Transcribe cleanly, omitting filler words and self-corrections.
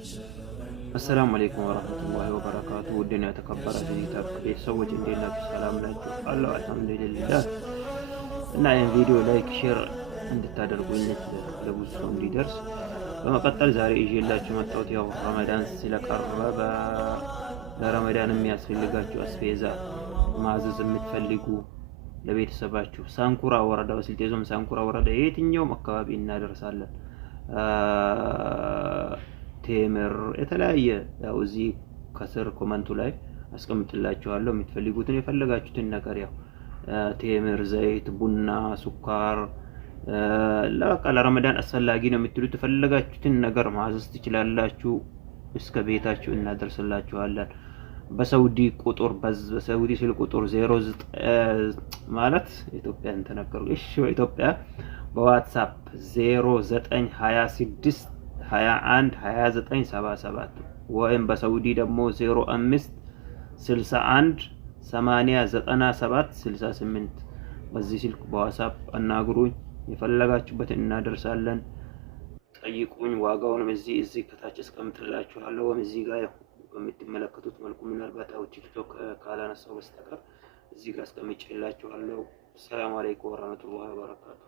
السلام عليكم ورحمة الله وبركاته. ودنا تكبر ديتا ቤተሰቦች እንዴት ናችሁ? ሰላም ናችሁ? አለሁ አልሐምዱሊላህ። እና ይህን ቪዲዮ ላይክ ሼር እንድታደርጉኝ ለብዙ ሰው እንዲደርስ በመቀጠል ዛሬ ይዤላችሁ መጣሁት ያው ረመዳን ስለቀረበ ለረመዳን የሚያስፈልጋችሁ አስቤዛ ማዘዝ የምትፈልጉ ለቤተሰባችሁ ሳንኩራ ወረዳ በስልጤ ዞን ሳንኩራ ወረዳ የትኛውም አካባቢ እናደርሳለን። ቴምር የተለያየ ያው እዚህ ከስር ኮመንቱ ላይ አስቀምጥላችኋለሁ የምትፈልጉትን የፈለጋችሁትን ነገር ያው ቴምር፣ ዘይት፣ ቡና፣ ሱካር ለበቃ ለረመዳን አስፈላጊ ነው የምትሉት የፈለጋችሁትን ነገር ማዘዝ ትችላላችሁ። እስከ ቤታችሁ እናደርስላችኋለን። በሳውዲ ቁጥር በሳውዲ ስልክ ቁጥር 09 ማለት ኢትዮጵያን ተነገሩ። እሺ በኢትዮጵያ በዋትስአፕ 0926 21 29 77 ወይም በሳውዲ ደግሞ 05 61 80 97 68 በዚህ ስልክ በዋትስአፕ አናግሩኝ። የፈለጋችሁበትን እናደርሳለን። ጠይቁኝ። ዋጋውንም እዚህ ከታች አስቀምጥላችኋለሁ። ወይም እዚህ ጋር በምትመለከቱት መልኩ ምናልባት ያው ቲክቶክ ካላነሳው በስተቀር እዚህ ጋር አስቀምጬላችኋለሁ። ሰላም አለይኩም ወራህመቱላሂ ወበረካቱ።